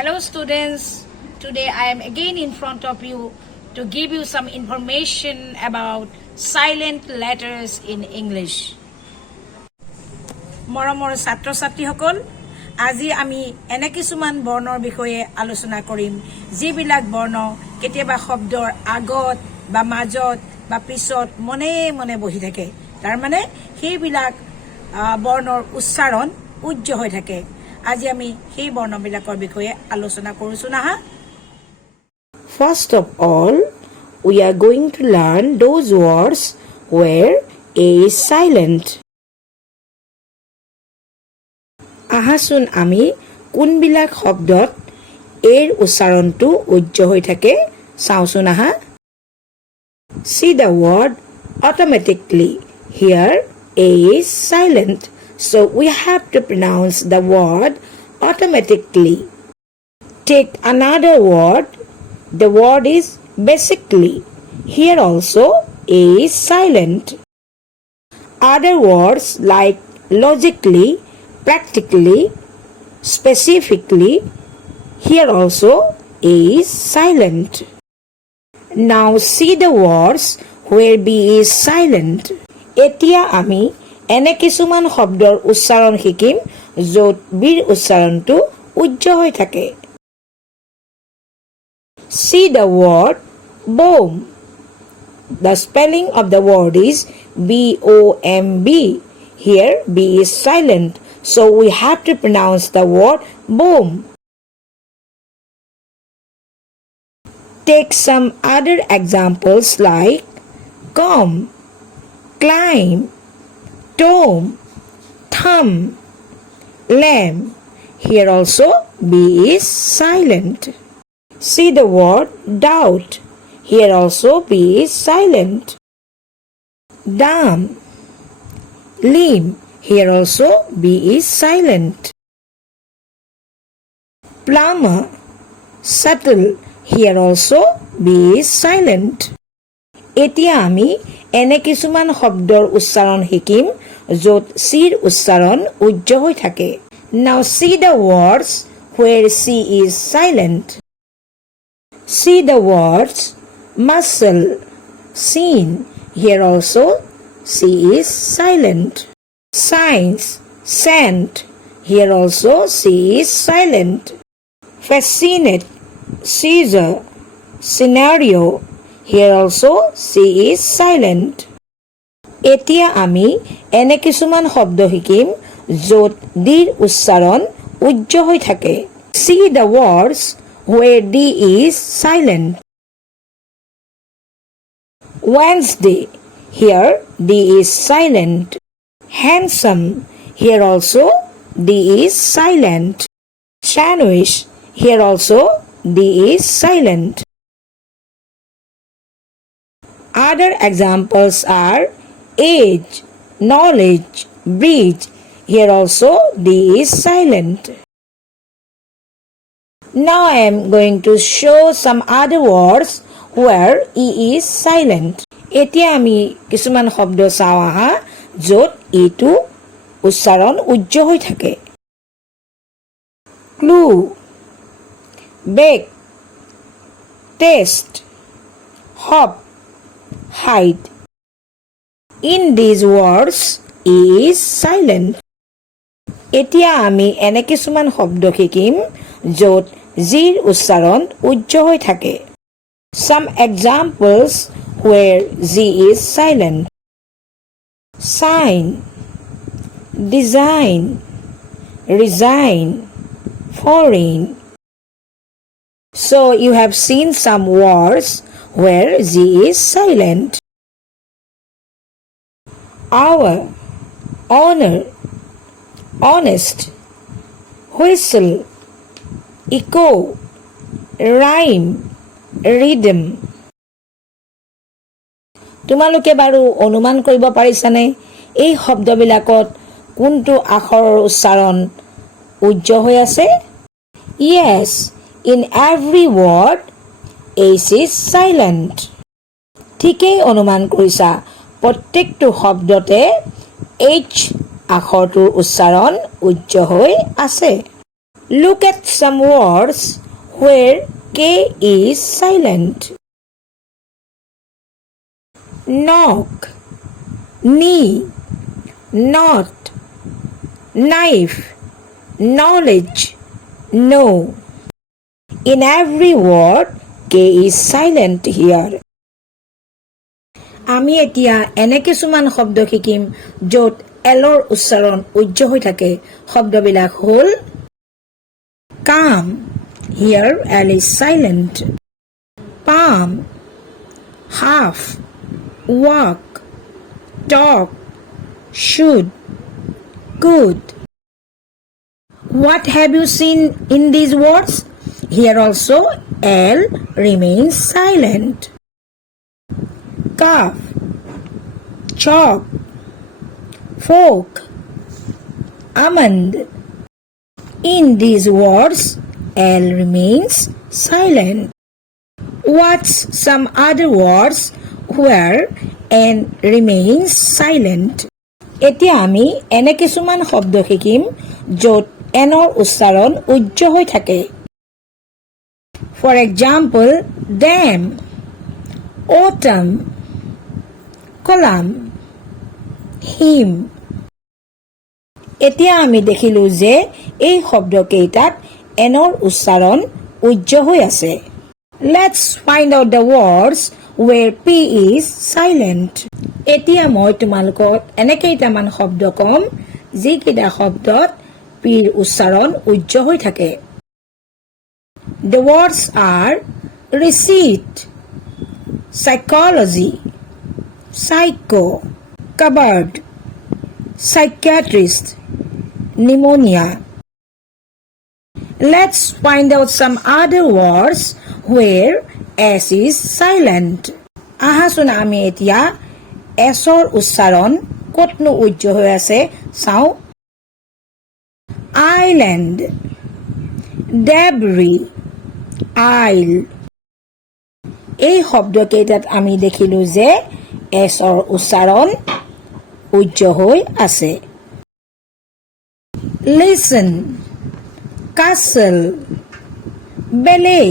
Hello students, today I am again in front of you to give you some information about silent letters in English. মৰমৰ ছাত্ৰ-ছাত্ৰীসকল, আজি আমি এনে কিছুমান বৰ্ণৰ বিষয়ে আলোচনা কৰিম যিবিলাক বৰ্ণ কেতিয়াবা শব্দৰ আগত বা মাজত বা পিছত মনে মনে বহি থাকে। তাৰ মানে সেইবিলাক বৰ্ণৰ উচ্চাৰণ উজ্জ হৈ থাকে। আজি আমি সেই বৰ্ণবিলাকৰ বিষয়ে আলোচনা কৰিছো না। First of all, we are going to learn those words where A is silent. আহাচোন আমি কোনবিলাক শব্দত এৰ উচ্চাৰণটো উজ্জ হৈ থাকে চাওচোন আহা। See the word automatically. Here A is silent. So we have to pronounce the word automatically. Take another word. The word is basically. Here also A is silent. Other words like logically, practically, specifically, here also A is silent. Now see the words where B is silent. এতিয়া আমি এনে কিছুমান শব্দৰ উচ্চাৰণ শিকিম য'ত বিৰ উচ্চাৰণটো উজ্জ হৈ থাকে। See the word bomb. The spelling of the word is B-O-M-B. Here B is silent, so we have to pronounce the word bomb. Take some other examples like comb, climb, tomb, thumb, lamb. Here also B is silent. See the word doubt. Here also B is silent. Dam, limb. Here also B is silent. Plumber, subtle. Here also B is silent. এতিয়া আমি এনে কিছুমান শব্দৰ উচ্চাৰণ শিকিম য'ত চিৰ উচ্চাৰণ উজ্জ হৈ থাকে। Now see the words where C is silent. See the words muscle, seen. Here also C is silent. Science, scent. Here also C is silent. Fascinate, Caesar, scenario. Here also C is silent. এতিয়া আমি এনে কিছুমান শব্দ শিকিম য'ত ডিৰ উচ্চাৰণ উজ্জ হৈ থাকে। See the words where D is silent. Wednesday. Here D is silent. Handsome. Here also D is silent. Sandwich. Here also D is silent. Other examples are age, knowledge, bridge. Here also D is silent. Now I am going to show some other words where E is silent. এতিয়া আমি কিছুমান শব্দ চাওঁ আহা য'ত ইটো উচ্চাৰণ উজ্জ হৈ থাকে। Clue, bake, taste, hop, hide. In these words E is silent. এতিয়া আমি এনে কিছুমান শব্দ শিকিম য'ত জিৰ উচ্চাৰণ উজ্জ হৈ থাকে। Some examples where Z is silent. Sign, design, resign, foreign. So you have seen some words where Z is silent. Hour, honor, honest, whistle, echo, rhyme, rhythm. তোমালোকে বাৰু অনুমান কৰিব পাৰিছানে এই শব্দবিলাকত কোনটো আখৰৰ উচ্চাৰণ উজ্জ হৈ আছে? Yes, in every word H is silent. ঠিকেই অনুমান কৰিছা, প্ৰত্যেকটো শব্দতে H আখৰটোৰ উচ্চাৰণ উজ্জ হৈ আছে। Look at some words where K is silent. Knock, knee, not, knife, knowledge, no. In every word, K is silent here. আমি এতিয়া এনে কিছুমান শব্দ শিকিম য'ত এলৰ উচ্চাৰণ উজ্জ হৈ থাকে শব্দবিলাক হ'ল কাম here L is silent palm half walk talk should good what have you seen in these words here also L remains silent calf chalk fork almond in these words L remains silent what's some other words where N remains silent এতিয়া আমি এনে কিছুমান শব্দ শিকিম য'ত এনৰ উচ্চাৰণ উজ্জ হৈ থাকে for example dam autumn column hymn এতিয়া আমি দেখিলো যে এই শব্দকেইটাত এনৰ উচ্চাৰণ উজ্জ হৈ আছে let's find out the words where P is silent এতিয়া মই তোমালোকক এনে কেইটামান শব্দ কম যিকেইটা শব্দত Pৰ উচ্চাৰণ উজ্জ হৈ থাকে the words are receipt psychology psycho cupboard psychiatrist pneumonia let's find out some other words where S is silent আহাচোন আমি এতিয়া Sৰ উচ্চাৰণ কতনো উজ্জ হৈ আছে চাও island debris aisle এই শব্দকেইটাত আমি দেখিলো যে Sৰ উচ্চাৰণ উজ্জ হৈ আছে listen castle ballet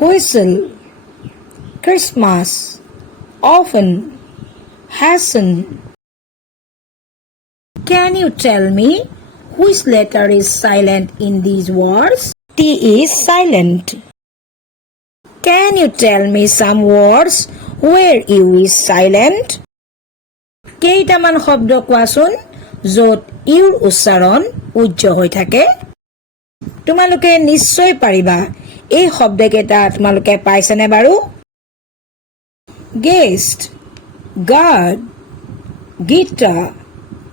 whistle Christmas often hasten can you tell me which letter is silent in these words T is silent can you tell me some words where U is silent কেইটামান শব্দ কোৱাচোন য'ত ইউৰ উচ্চাৰণ উজ্জ হৈ থাকে তোমালোকে নিশ্চয় পাৰিবা এই শব্দকেইটা তোমালোকে পাইছানে বাৰু guest guard guitar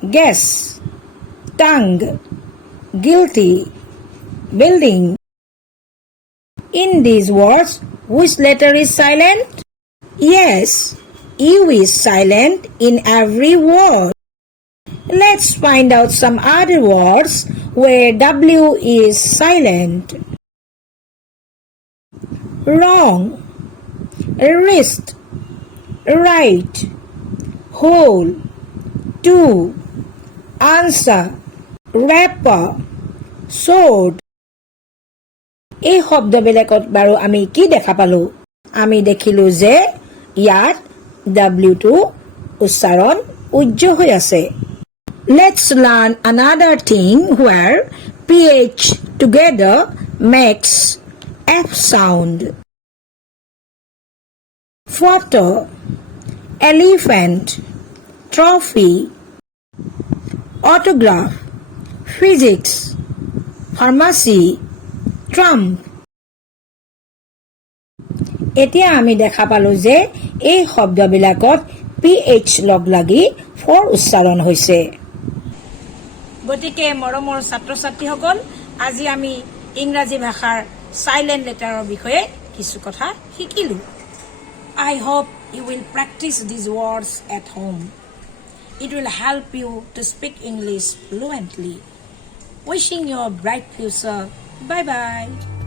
guess tongue guilty building in these words which letter is silent yes U is silent in every word let's find out some other words where W is silent wrong wrist right whole to answer wrapper sword এই শব্দবিলাকত বাৰু আমি কি দেখা পালো আমি দেখিলো যে ইয়াত W টো উচ্চাৰণ উজ্জ হৈ আছে let's learn another thing where PH together makes F sound photo elephant trophy autograph physics pharmacy trump এতিয়া আমি দেখা পালো যে এই শব্দবিলাকত PH লগ লাগি ফৰ উচ্চাৰণ হৈছে গতিকে মৰমৰ ছাত্ৰ ছাত্ৰীসকল আজি আমি ইংৰাজী ভাষাৰ সাইলেন্ট লেটাৰৰ বিষয়ে কিছু কথা শিকিলো I hope you will practice these words at home. It will help you to speak English fluently. Wishing you a bright future. Bye-bye.